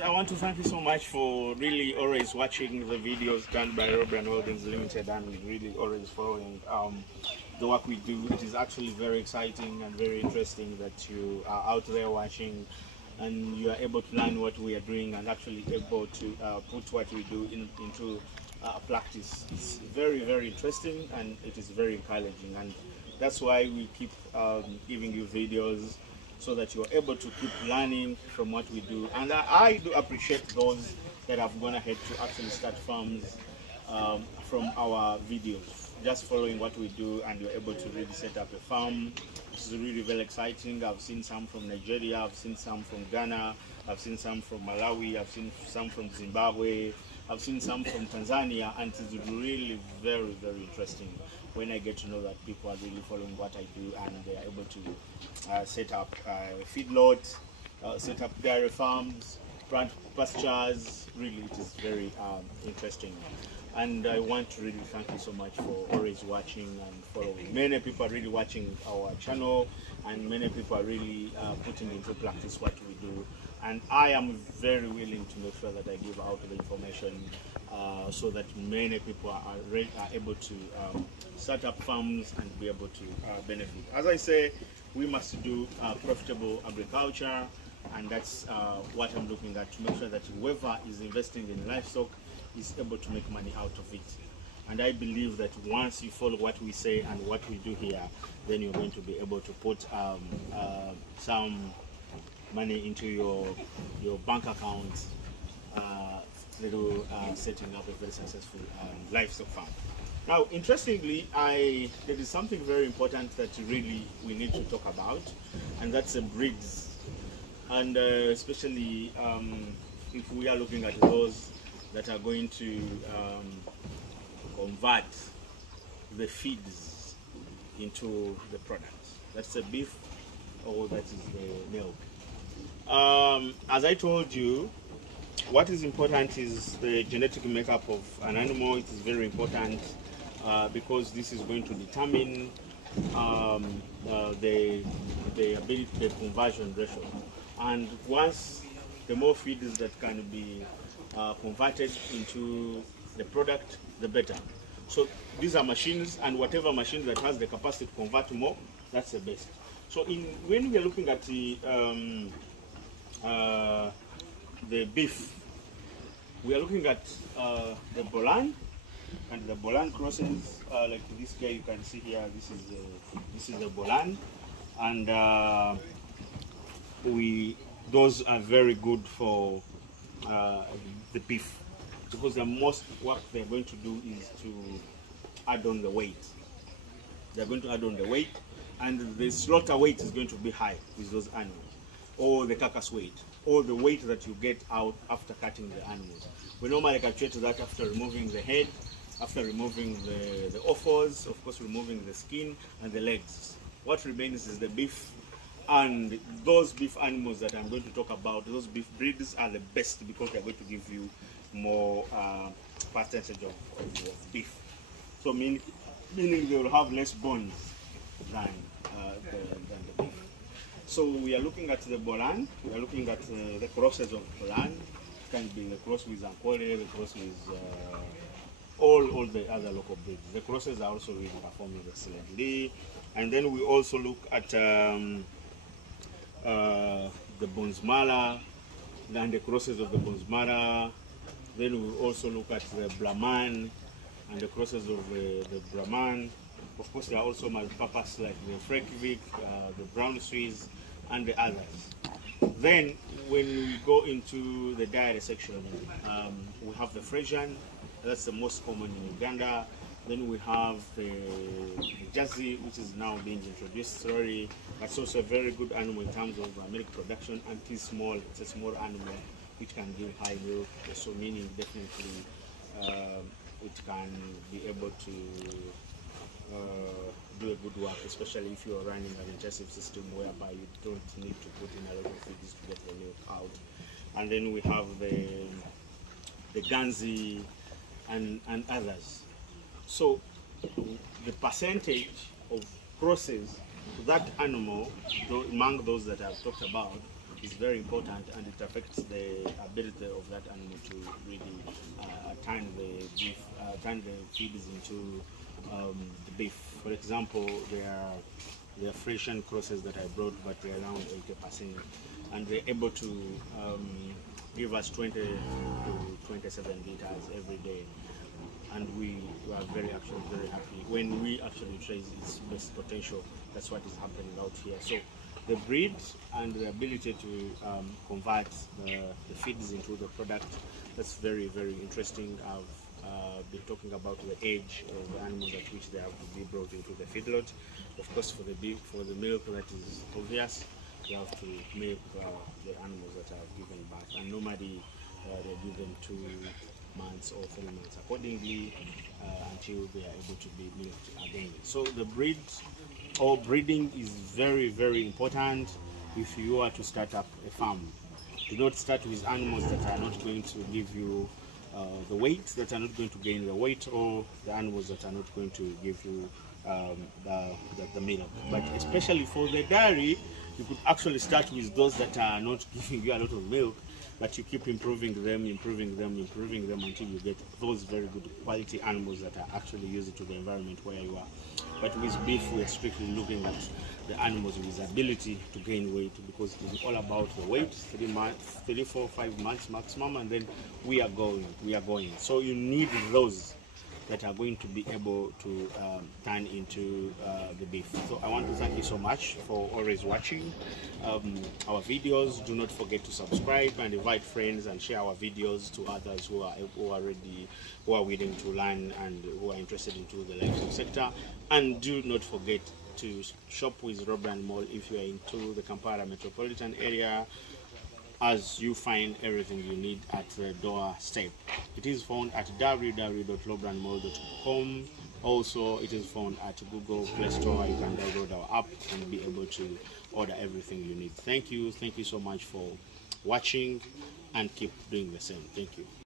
I want to thank you so much for really always watching the videos done by Robran Holdings Limited and really always following the work we do. It is actually very exciting and very interesting that you are out there watching and you are able to learn what we are doing and actually able to put what we do into practice. It's very, very interesting and it is very encouraging, and that's why we keep giving you videos so that you're able to keep learning from what we do. And I do appreciate those that have gone ahead to actually start farms from our videos, just following what we do, and you're able to really set up a farm. This is really very exciting. I've seen some from Nigeria, I've seen some from Ghana, I've seen some from Malawi, I've seen some from Zimbabwe, I've seen some from Tanzania, and it's really very, very interesting when I get to know that people are really following what I do and they are able to set up feedlot, set up dairy farms, plant pastures. Really, it is very interesting. And I want to really thank you so much for always watching and following. Many people are really watching our channel, and many people are really putting into practice what we do. And I am very willing to make sure that I give out the information so that many people are able to start up farms and be able to benefit. As I say, we must do profitable agriculture, and that's what I'm looking at, to make sure that whoever is investing in livestock is able to make money out of it. And I believe that once you follow what we say and what we do here, then you're going to be able to put some money into your bank account through setting up a very successful livestock farm. Now, interestingly, there is something very important that really we need to talk about, and that's the breeds. And especially if we are looking at those that are going to convert the feeds into the products. That's the beef, or that is the milk. As I told you, what is important is the genetic makeup of an animal. It is very important because this is going to determine the ability, the conversion ratio. And once the more feeds that can be converted into the product, the better. So these are machines, and whatever machine that has the capacity to convert more, that's the best. So when we are looking at the beef, we are looking at the Bolan, and the Bolan crosses, like this guy you can see here. This is a Bolan, and those are very good for the beef, because the most work they're going to do is to add on the weight. They're going to add on the weight, and the slaughter weight is going to be high with those animals, or the carcass weight, or the weight that you get out after cutting the animals. We normally calculate that after removing the head, after removing the offals, of course removing the skin and the legs. What remains is the beef. And those beef animals that I'm going to talk about, those beef breeds are the best because they're going to give you more percentage of beef. So meaning they will have less bones than the beef. So we are looking at the Bolan. We are looking at the crosses of Bolan. It can be the cross with Ankole, the cross with all the other local breeds. The crosses are also really performing excellently. And then we also look at the Bonsmara and the crosses of the Bonsmara. Then we also look at the Brahman and the crosses of the Brahman. Of course, there are also multi-purpose like the Frekvik, the Brown Swiss, and the others. Then, when we go into the dairy section, we have the Frisian. That's the most common in Uganda. Then we have the Jersey, which is now being introduced slowly. That's also a very good animal in terms of milk production, and it is small. It's a small animal which can give high milk, so meaning definitely it can be able to do a good work, especially if you are running an intensive system whereby you don't need to put in a lot of feeds to get the milk out. And then we have the Ganzi and others. So the percentage of crosses to that animal, among those that I've talked about, is very important, and it affects the ability of that animal to really turn the feeds into the beef. For example, there are Frisian crosses that I brought, but they're around 80%, and they're able to give us 20 to 27 liters every day. And we are very happy when we actually trace its best potential. That's what is happening out here. So the breed and the ability to convert the feeds into the product, that's very interesting. I've been talking about the age of the animals at which they have to be brought into the feedlot. Of course, for the milk, that is obvious. You have to milk the animals that are given birth, and normally they're given 2 months or 3 months accordingly until they are able to be milked again. So the breeding is very important if you are to start up a farm. Do not start with animals that are not going to give you the weight, that are not going to gain the weight, or the animals that are not going to give you the milk. But especially for the dairy, you could actually start with those that are not giving you a lot of milk, but you keep improving them until you get those very good quality animals that are actually used to the environment where you are. But with beef, we are strictly looking at the animals with ability to gain weight, because it is all about the weight, 3, 4, 5 months maximum, and then we are going. So you need those that are going to be able to turn into the beef. So I want to thank you so much for always watching our videos. Do not forget to subscribe and invite friends and share our videos to others who are willing to learn and who are interested into the livestock sector. And do not forget to shop with Robran Mall if you are into the Kampala metropolitan area, as you find everything you need at the doorstep. It is found at www.robranmall.com. Also, it is found at Google Play Store. You can download our app and be able to order everything you need. Thank you so much for watching, and keep doing the same. Thank you.